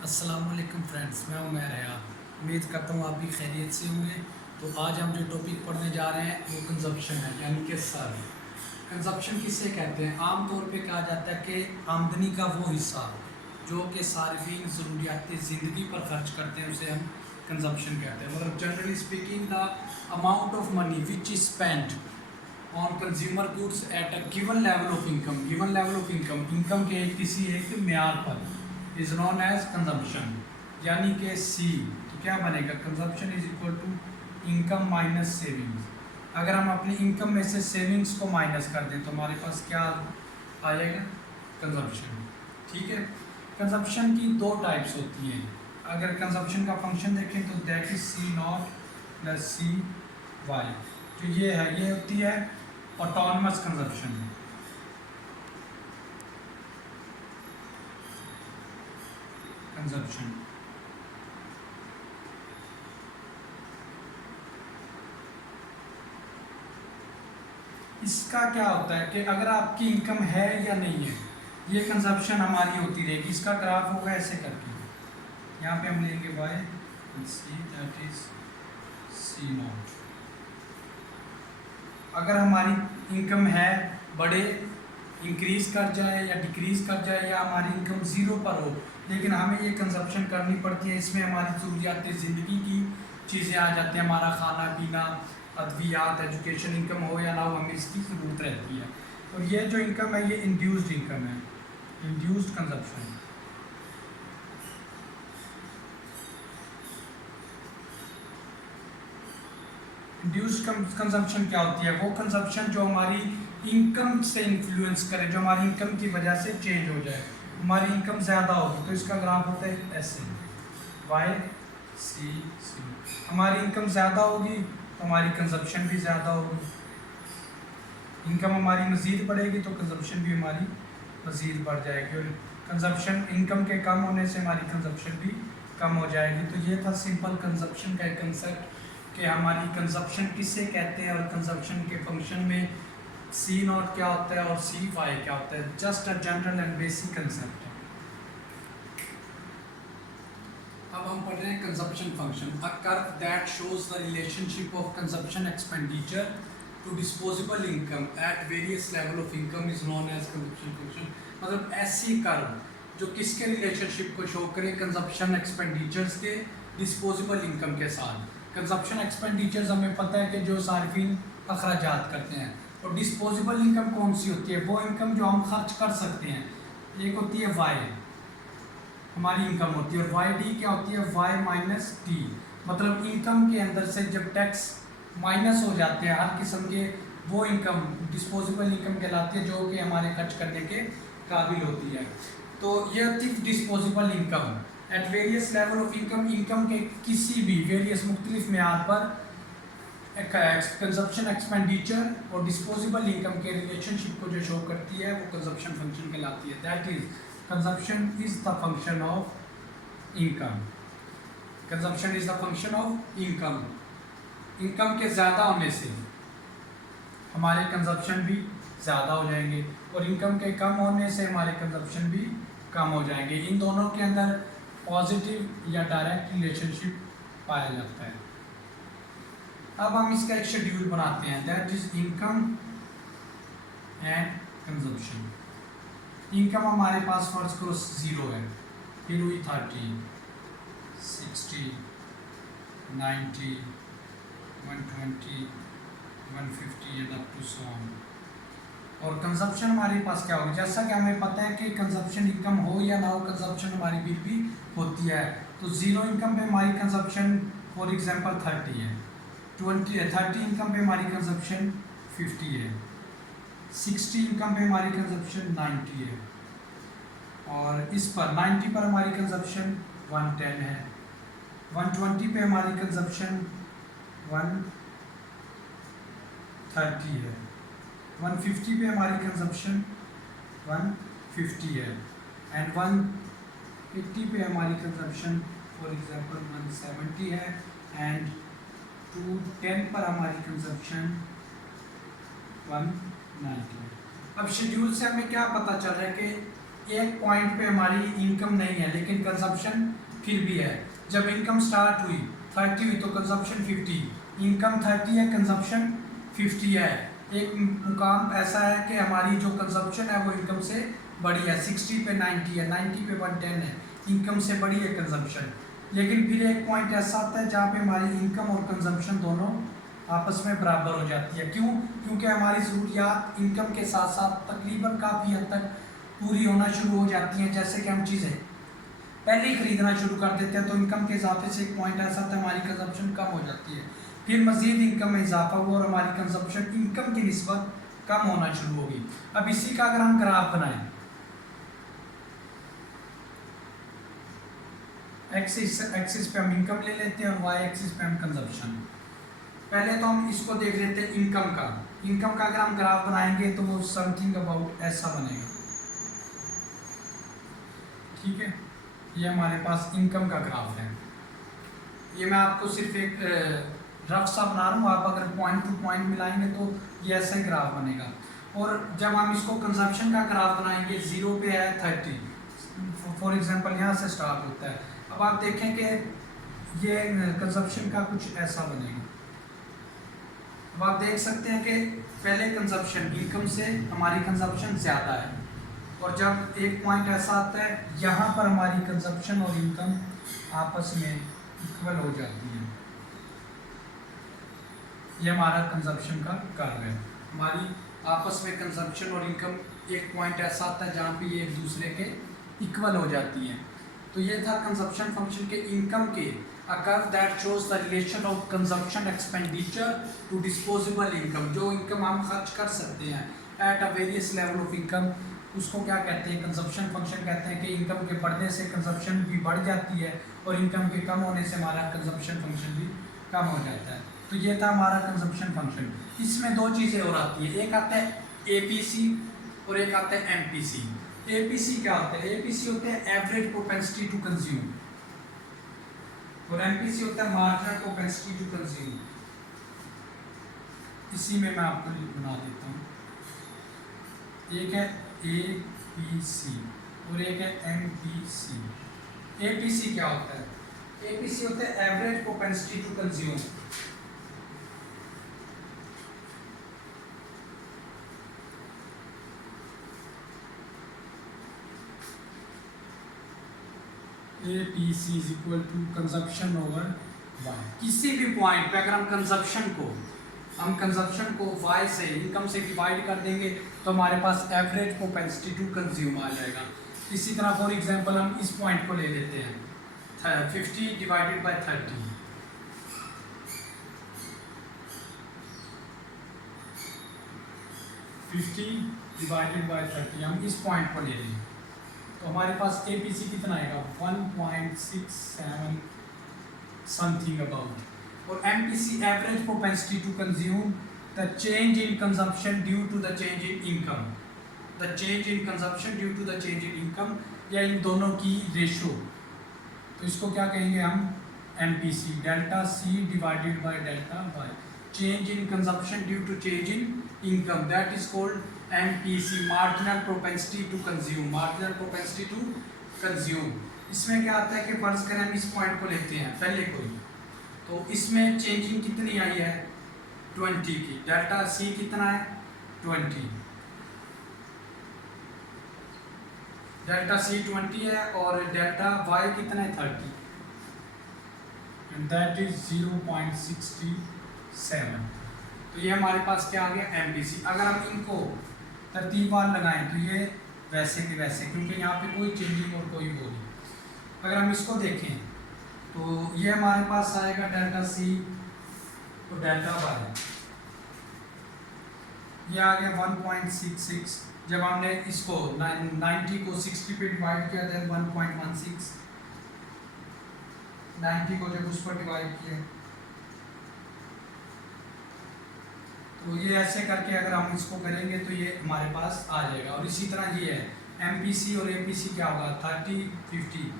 अस्सलाम वालेकुम फ्रेंड्स, मैं उमैर हयात। उम्मीद करता हूँ आप भी खैरियत से होंगे। तो आज हम जो टॉपिक पढ़ने जा रहे हैं वो कंजप्शन है, यानी कि सर्व। कंजप्शन किसे कहते हैं? आम तौर पे कहा जाता है कि आमदनी का वो हिस्सा जो कि सार्फिन ज़रूरियात ज़िंदगी पर खर्च करते हैं उसे हम कंजप्शन कहते हैं। मतलब generally speaking the amount of money which is spent on consumer goods at a given level of income. Given level of income, income के किसी एक म्यार पर इज नॉन एज कंजम्पशन, यानी कि सी। तो क्या बनेगा? Consumption is equal to income minus savings. अगर हम अपनी इनकम में से सेविंग्स को माइनस कर दें तो हमारे पास क्या आ जाएगा? कंजम्पशन। ठीक है। कंजम्पशन की दो टाइप्स होती हैं। अगर कंजम्पशन का फंक्शन देखें तो that is C naught plus C Y. तो ये है, ये होती है ऑटोनमस कंजम्पशन। कंजम्पशन इसका क्या होता है कि अगर आपकी इनकम है या नहीं है, ये कंजप्शन हमारी होती रहेगी। इसका ग्राफ होगा ऐसे करके। यहाँ पे हम लेंगे y C, that is C naught. अगर हमारी इनकम है, बड़े इंक्रीज कर जाए या डिक्रीज कर जाए, या हमारी इनकम ज़ीरो पर हो, लेकिन हमें ये कंजप्शन करनी पड़ती है। इसमें हमारी ज़रूरियात ज़िंदगी की चीज़ें आ जाती हैं, हमारा खाना पीना, अद्वियात, एजुकेशन, इनकम हो या ना हो, हमें इसकी ज़रूरत रहती है। और ये जो इनकम है ये इंड्यूस्ड इनकम है, इंड्यूस्ड कंजप्शन। इंड्यूस्ड कंजप्शन क्या होती है? वो कंजप्शन जो हमारी इनकम से इन्फ्लुएंस करे, जो हमारी इनकम की वजह से चेंज हो जाए। हमारी इनकम ज़्यादा होगी तो इसका ग्राफ होता है ऐसे, वाई सी सी। हमारी इनकम ज़्यादा होगी तो हमारी कंजप्शन भी ज़्यादा होगी। इनकम हमारी मज़ीद बढ़ेगी तो कंजप्शन भी हमारी मज़ीद बढ़ जाएगी। और कंजप्शन, इनकम के कम होने से हमारी कंजप्शन भी कम हो जाएगी। तो ये था सिंपल कंजप्शन का एक कंसेप्ट कि हमारी कंजप्शन किसे कहते हैं और कंजप्शन के फंक्शन में सी नॉट क्या होता है और सी वाई क्या होता है। Just a general and basic concept है। अब हम पढ़ रहे हैं consumption function. A curve that shows the relationship of consumption expenditure to disposable income at various level of income is known as consumption function. मतलब ऐसी कर्व जो किसके रिलेशनशिप को शो करे? कंजप्शन एक्सपेंडिचर्स के डिस्पोजेबल इनकम के साथ। Consumption expenditures हमें पता है कि जो सार्फिन अखराजात करते हैं। और डिस्पोजेबल इनकम कौन सी होती है? वो इनकम जो हम खर्च कर सकते हैं। एक होती है वाई, हमारी इनकम होती है। और वाई डी क्या होती है? Y minus T. मतलब इनकम के अंदर से जब टैक्स माइनस हो जाते हैं हर किस्म के, वो इनकम डिस्पोजेबल इनकम कहलाती है जो कि हमारे खर्च करने के काबिल होती है। तो ये होती है disposable income at various level of income. Income के किसी भी वेरियस मुख्तलिफ म्यार पर कंजप्शन एक्सपेंडिचर और डिस्पोजेबल इनकम के रिलेशनशिप को जो शो करती है वो कंजप्शन फंक्शन कहलाती है। That is consumption is the function of income. Consumption is the function of income. Income के ज़्यादा होने से हमारे कंजप्शन भी ज़्यादा हो जाएंगे और इनकम के कम होने से हमारे कंजप्शन भी कम हो जाएंगे। इन दोनों के अंदर पॉजिटिव या डायरेक्ट रिलेशनशिप पाया जाता है। अब हम इसका एक शेड्यूल बनाते हैं, that is income and consumption. Income हमारे पास फर्स्ट करो 0 है, फिर हुई 30, 60, 90, 120, 150 and up to so on. और कंजप्शन हमारे पास क्या होगी? जैसा कि हमें पता है कि कंजप्शन इनकम हो या ना हो, कंजप्शन हमारी बिल भी होती है। तो 0 इनकम पे हमारी कंजप्शन फॉर एग्जांपल 30 है, 30 इनकम पे हमारी कंजप्शन 50 है, 60 इनकम पे हमारी कंजप्शन 90 है, और इस पर 90 पर हमारी कंजप्शन 110 है, 120 पे हमारी कंजप्शन 130 है, 150 पे हमारी कंजप्शन 150 है, एंड 180 पे हमारी कंजप्शन फॉर एग्जांपल 170 है, एंड 210 पर हमारी कंजप्शन 190 है। अब शेड्यूल से हमें क्या पता चल रहा है कि एक पॉइंट पे हमारी इनकम नहीं है लेकिन कंजप्शन फिर भी है। जब इनकम स्टार्ट हुई 30 हुई तो कंजप्शन 50, इनकम 30 है कंजप्शन 50 है। एक मुकाम ऐसा है कि हमारी जो कंजप्शन है वो इनकम से बड़ी है, 60 पे 90 है, 90 पे 110 है, इनकम से बड़ी है कंजप्शन। लेकिन फिर एक पॉइंट ऐसा आता है जहाँ पे हमारी इनकम और कंजप्शन दोनों आपस में बराबर हो जाती है। क्यों? क्योंकि हमारी ज़रूरियात इनकम के साथ साथ तकरीबन काफ़ी हद तक पूरी होना शुरू हो जाती हैं। जैसे कि हम चीज़ें पहले ही खरीदना शुरू कर देते हैं तो इनकम के इजाफे से एक पॉइंट ऐसा आता है हमारी कंजप्शन कम हो जाती है, फिर मज़ीद इनकम में इजाफा हुआ और हमारी कंजप्शन इनकम की निस्बत कम होना शुरू होगी। अब इसी का अगर हम ग्राफ बनाएं, एक्सिस पे हम इनकम ले लेते हैं और वाई एक्सिस पे हम कंजप्शन। पहले तो हम इसको देख लेते हैं इनकम का। इनकम का अगर हम ग्राफ बनाएंगे तो वो समथिंग अबाउट ऐसा बनेगा, ठीक है। ये हमारे पास इनकम का ग्राफ है। ये मैं आपको सिर्फ एक रफ सा बना रहा हूँ, आप अगर पॉइंट टू पॉइंट मिलाएंगे तो ये ऐसा ही ग्राफ बनेगा। और जब हम इसको कंजप्शन का ग्राफ बनाएंगे, 0 पे है 30 फॉर एग्जांपल, यहाँ से स्टार्ट होता है। अब आप देखें कि ये कंजप्शन का कुछ ऐसा बनेगा। अब आप देख सकते हैं कि पहले कंजप्शन इनकम से हमारी कंजप्शन ज़्यादा है और जब एक पॉइंट ऐसा आता है यहाँ पर हमारी कंजप्शन और इनकम आपस में इक्वल हो जाती है। ये हमारा कंजप्शन का कार्य है। हमारी आपस में कंजप्शन और इनकम एक पॉइंट ऐसा आता है जहाँ पे ये एक दूसरे के इक्वल हो जाती हैं। तो ये था कंजप्शन फंक्शन के इनकम के a curve that shows the relation of consumption expenditure to disposable income। जो इनकम हम खर्च कर सकते हैं at a various level of income, उसको क्या कहते हैं? कंजप्शन फंक्शन कहते हैं कि इनकम के बढ़ने से कंजप्शन भी बढ़ जाती है और इनकम के कम होने से हमारा कंजप्शन फंक्शन भी कम हो जाता है। तो ये था हमारा कंजप्शन फंक्शन। इसमें दो चीज़ें और आती है, एक आता है एपीसी और एक आता है एमपीसी। एपीसी क्या होता है? एपीसी होता है एवरेज प्रोपेंसिटी टू कंज्यूम और एमपीसी होता है मार्जिनल प्रोपेंसिटी टू कंज्यूम। इसी में मैं आपको बना देता हूँ। एक है एपीसी और एक है एमपीसी। एपीसी क्या होता है? एपीसी होता है average propensity to consume. APC is equal to consumption over Y. किसी भी पॉइंट पे अगर हम कंजप्शन को वाई से, इनकम से डिवाइड कर देंगे तो हमारे पास एवरेज प्रोपेंसिटी टू कंज्यूम आ जाएगा। इसी तरह फॉर एग्जांपल हम इस पॉइंट को ले लेते हैं 50 डिवाइडेड बाय 30। 50 डिवाइडेड बाय 30 हम इस पॉइंट को ले लें तो हमारे पास एपीसी कितना आएगा? 1.67 समथिंग अबाउट। और MPC average propensity to consume the change in consumption due to the change in income. The change in consumption due to the change in income, या इन दोनों की रेशो। तो इसको क्या कहेंगे हम? MPC, delta C divided by delta Y. Change in consumption due to change in income, that is called MPC, marginal propensity to consume. Marginal propensity to consume. इसमें क्या आता है कि फर्ज करें हम इस पॉइंट को लेते हैं पहले कोई, तो इसमें चेंजिंग कितनी आई है? 20 की। डेल्टा सी कितना है? 20। डेल्टा सी 20 है और डेल्टा वाई कितना है? 30, एंड दैट इज 0.67। तो ये हमारे पास क्या आ गया? एमपीसी। अगर हम इनको तरतीबवार लगाएं तो ये वैसे के वैसे, क्योंकि यहाँ पे कोई चेंजिंग और कोई वो नहीं। अगर हम इसको देखें तो ये हमारे पास आएगा डेल्टा सी और डेल्टा वाई, ये आ गया 1.66। जब हमने इसको 90 को 60 पे डिवाइड किया था 1.16, 90 को जब उस पर डिवाइड किया तो ये ऐसे करके अगर हम इसको करेंगे तो ये हमारे पास आ जाएगा। और इसी तरह ये है एमपीसी और एपीसी क्या होगा? 30 50।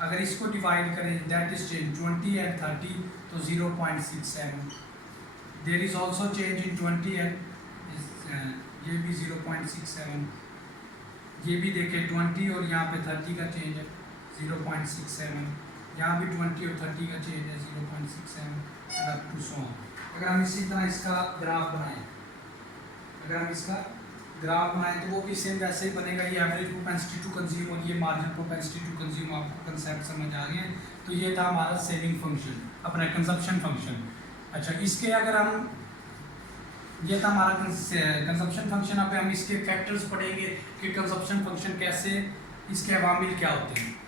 अगर इसको डिवाइड करें दैट इज चेंज 20 एंड 30 तो 0.67। There is also change in 20 and ये भी 0.67। ये भी देखें 20 और यहाँ पे 30 का चेंज है 0.67, यहाँ भी 20 और 30 का चेंज है 0.67 अगर टू सो। अगर हम इसी तरह इसका ग्राफ बनाएं, अगर हम इसका ग्राफ बनाएं तो वो भी सेम वैसे ही बनेगा। ये एवरेज प्रोपेंसिटी टू कंज्यूम और ये मार्जिनल प्रोपेंसिटी टू कंज्यूम, आपको कंसेप्ट समझ आ गया। तो ये था हमारा सेविंग फंक्शन, अपना कंजप्शन फंक्शन। अच्छा, इसके अगर हम, ये था हमारा कंजप्शन फंक्शन। अब हम इसके फैक्टर्स पढ़ेंगे कि कंजप्शन फंक्शन कैसे, इसके अवामिल क्या होते हैं।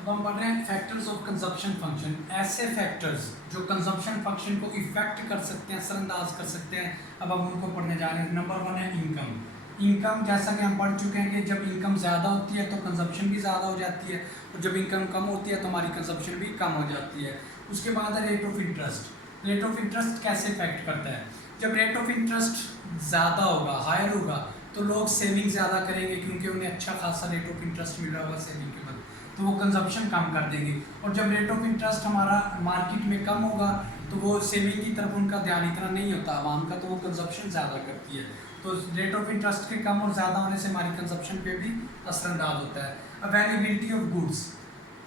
अब हम पढ़ रहे हैं फैक्टर्स ऑफ कंजप्शन फंक्शन, ऐसे फैक्टर्स जो कंजप्शन फंक्शन को इफेक्ट कर सकते हैं, असरअंदाज कर सकते हैं। अब हम उनको पढ़ने जा रहे हैं। नंबर 1 है इनकम। इनकम, जैसा कि हम पढ़ चुके हैं कि जब इनकम ज़्यादा होती है तो कंजप्शन भी ज़्यादा हो जाती है, और जब इनकम कम होती है तो हमारी कंजप्शन भी कम हो जाती है। उसके बाद है rate of interest. Rate of interest कैसे इफेक्ट करता है? जब रेट ऑफ इंटरेस्ट ज़्यादा होगा, हायर होगा, तो लोग सेविंग ज़्यादा करेंगे क्योंकि उन्हें अच्छा खासा रेट ऑफ इंटरेस्ट मिल रहा होगा सेविंग के बाद, तो वो कंजप्शन कम कर देंगे। और जब रेट ऑफ इंटरेस्ट हमारा मार्केट में कम होगा तो वो सेविंग की तरफ उनका ध्यान इतना नहीं होता आवाम का, तो वो कंजप्शन ज़्यादा करती है। तो रेट ऑफ इंटरेस्ट के कम और ज़्यादा होने से हमारी कंजप्शन पे भी असरअंदाज होता है। अवेलेबिलिटी ऑफ गुड्स,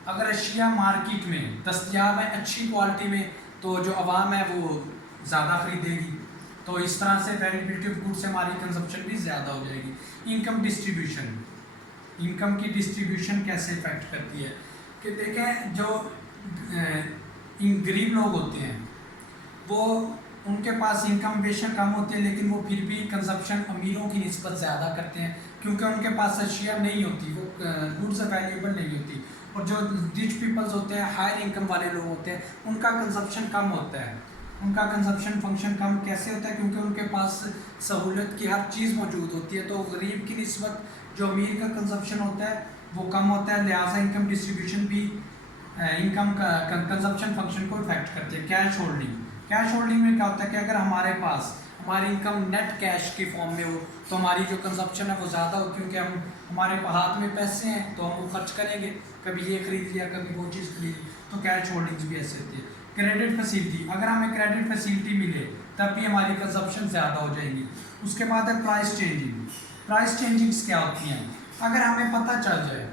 अगर अशिया मार्केट में दस्तयाब है अच्छी क्वालिटी में तो जो आवाम है वो ज़्यादा खरीदेगी, तो इस तरह से अवेलेबिलिटी ऑफ गुड्स से हमारी कंजप्शन भी ज़्यादा हो जाएगी। इनकम डिस्ट्रीब्यूशन, इनकम की डिस्ट्रीब्यूशन कैसे इफेक्ट करती है कि देखें जो गरीब लोग होते हैं वो, उनके पास इनकम बेशक कम होती है लेकिन वो फिर भी कंजप्शन अमीरों की निस्बत ज़्यादा करते हैं क्योंकि उनके पास अशिया नहीं होती, वो गुड्स अवेलेबल नहीं होती। और जो रिच पीपल्स होते हैं, हायर इनकम वाले लोग होते हैं, उनका कंजप्शन कम होता है। उनका कंजप्शन फंक्शन कम कैसे होता है? क्योंकि उनके पास सहूलत की हर चीज़ मौजूद होती है, तो गरीब की निस्बत जो अमीर का कंजप्शन होता है वो कम होता है, लिहाजा इनकम डिस्ट्रीब्यूशन भी इनकम का कंजप्शन फंक्शन को इफेक्ट करती है। कैश होल्डिंग, कैश होल्डिंग में क्या होता है कि अगर हमारे पास हमारी इनकम नेट कैश की फॉर्म में हो तो हमारी जो कंजप्शन है वो ज़्यादा हो, क्योंकि हमारे हाथ में पैसे हैं तो हम वो खर्च करेंगे, कभी ये खरीद लिया कभी वो चीज़ खरीदी, तो कैश होल्डिंग्स भी ऐसे होती है। क्रेडिट फैसिलिटी, अगर हमें क्रेडिट फैसिलिटी मिले तब भी हमारी कंजप्शन ज़्यादा हो जाएगी। उसके बाद है प्राइस चेंजिंग। प्राइस चेंजिंग्स क्या होती हैं? अगर हमें पता चल जाए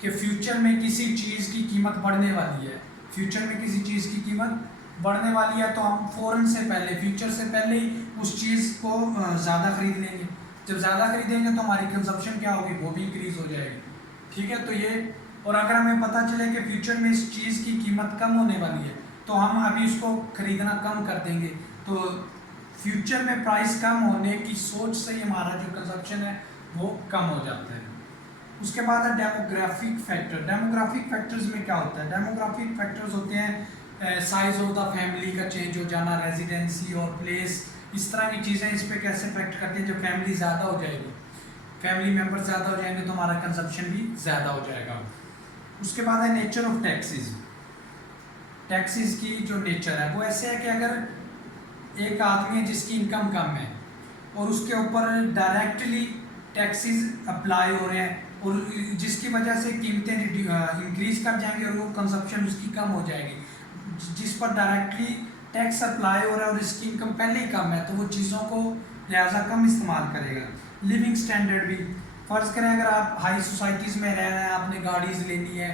कि फ्यूचर में किसी चीज़ की कीमत बढ़ने वाली है, फ्यूचर में किसी चीज़ की कीमत बढ़ने वाली है तो हम फ़ौरन से पहले, फ्यूचर से पहले ही उस चीज़ को ज़्यादा खरीद लेंगे। जब ज़्यादा खरीदेंगे तो हमारी कंजप्शन क्या होगी? वो भी इंक्रीज़ हो जाएगी। ठीक है, तो ये, और अगर हमें पता चले कि फ्यूचर में इस चीज़ की कीमत कम होने वाली है तो हम अभी उसको खरीदना कम कर देंगे, तो फ्यूचर में प्राइस कम होने की सोच से ही हमारा जो कंजप्शन है वो कम हो जाता है। उसके बाद है डेमोग्राफिक फैक्टर। डेमोग्राफिक फैक्टर्स में क्या होता है? डेमोग्राफिक फैक्टर्स होते हैं साइज ऑफ द फैमिली का चेंज हो जाना, रेजिडेंसी और प्लेस, इस तरह की चीज़ें इस पर कैसे इफेक्ट करती हैं। जब फैमिली ज़्यादा हो जाएगी, फैमिली मेम्बर ज़्यादा हो जाएंगे तो हमारा कंजप्शन भी ज़्यादा हो जाएगा। उसके बाद है नेचर ऑफ टैक्सेस। टैक्सेस की जो नेचर है वो ऐसे है कि अगर एक आदमी है जिसकी इनकम कम है और उसके ऊपर डायरेक्टली टैक्सेस अप्लाई हो रहे हैं और जिसकी वजह से कीमतें इंक्रीज कर जाएंगी और वो कंजप्शन उसकी कम हो जाएगी। जिस पर डायरेक्टली टैक्स अप्लाई हो रहा है और इसकी इनकम पहले ही कम है तो वो चीज़ों को लिहाजा कम इस्तेमाल करेगा। लिविंग स्टैंडर्ड भी, फ़र्ज़ करें अगर आप हाई सोसाइटीज़ में रह रहे हैं, आपने गाड़ीज़ लेनी है,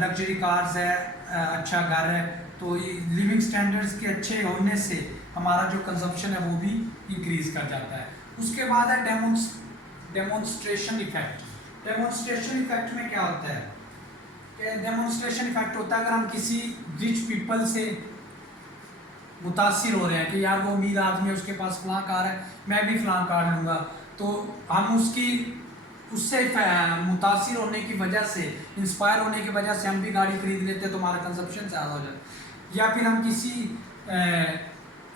लग्जरी कार्स है, अच्छा घर है, तो ये लिविंग स्टैंडर्ड्स के अच्छे होने से हमारा जो कंजप्शन है वो भी इंक्रीज़ कर जाता है। उसके बाद है डेमोन्स्ट्रेशन इफेक्ट। डेमोन्स्ट्रेशन इफेक्ट में क्या होता है कि डेमोन्स्ट्रेशन इफेक्ट होता है अगर हम किसी रिच पीपल से मुतासिर हो रहे हैं कि यार वो अमीर आदमी है, उसके पास फलां कार है, मैं भी फलां कार लूँगा, तो हम उससे मुतासिर होने की वजह से, इंस्पायर होने की वजह से हम भी गाड़ी खरीद लेते हैं तो हमारा कंजप्शन ज़्यादा हो जाता है। या फिर हम किसी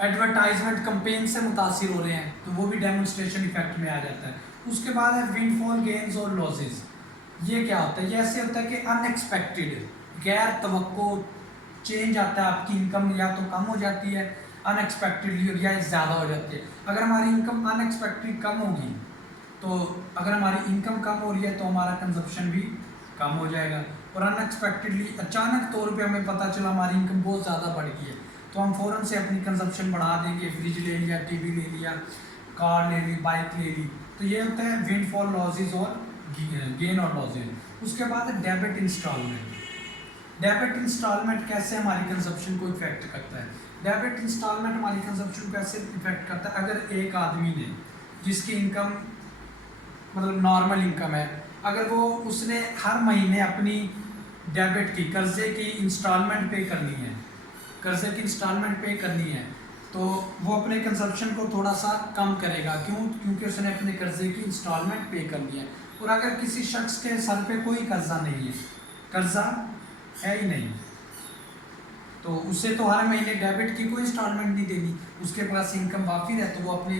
एडवर्टाइजमेंट कंपेन से मुतासिर हो रहे हैं तो वो भी डेमोन्स्ट्रेशन इफेक्ट में आ जाता है। उसके बाद है विंडफॉल गेन्स और लॉसेस। ये क्या होता है? ये ऐसे होता है कि अनएक्सपेक्टेड, गैर तवक्को चेंज आता है, आपकी इनकम या तो कम हो जाती है अनएक्सपेक्टेडली या ज़्यादा हो जाती है। अगर हमारी इनकम अनएक्सपेक्टेड कम होगी तो अगर हमारी इनकम कम हो रही है तो हमारा कंजप्शन भी कम हो जाएगा। और अनएक्सपेक्टेडली अचानक तौर पे हमें पता चला हमारी इनकम बहुत ज़्यादा बढ़ गई है तो हम फ़ौरन से अपनी कंजप्शन बढ़ा देंगे, फ्रिज ले लिया, टीवी ले लिया, कार ले ली, बाइक ले ली, तो ये होता है विंडफॉल लॉसेज और गेन और लॉसेज। उसके बाद डेबिट इंस्टॉलमेंट। डेबिट इंस्टॉलमेंट कैसे हमारी कंजप्शन को इफेक्ट करता है? डेबिट इंस्टॉलमेंट हमारी कंजप्शन को कैसे इफेक्ट करता है? अगर एक आदमी ने जिसकी इनकम मतलब नॉर्मल इनकम है, अगर वो उसने हर महीने अपनी डेबिट की कर्जे की इंस्टॉलमेंट पे करनी है, कर्जे की इंस्टॉलमेंट पे करनी है, तो वो अपने कंजप्शन को थोड़ा सा कम करेगा। क्यों? क्योंकि उसने अपने कर्जे की इंस्टॉलमेंट पे करनी है। और अगर किसी शख्स के सर पे कोई कर्जा नहीं है, कर्जा है ही नहीं, तो उसे तो हर महीने डेबिट की कोई इंस्टॉलमेंट नहीं देनी, उसके पास इनकम वाफिर है, तो वो अपनी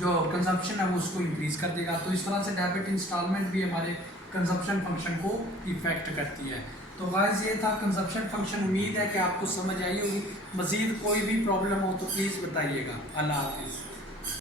जो कंजप्शन है वो उसको इंक्रीज कर देगा। तो इस तरह से डेबिट इंस्टॉलमेंट भी हमारे कंजप्शन फंक्शन को इफेक्ट करती है। तो गाइस ये था कंजप्शन फंक्शन। उम्मीद है कि आपको समझ आई होगी। मज़ीद कोई भी प्रॉब्लम हो तो प्लीज़ बताइएगा। अल्लाह हाफिज़।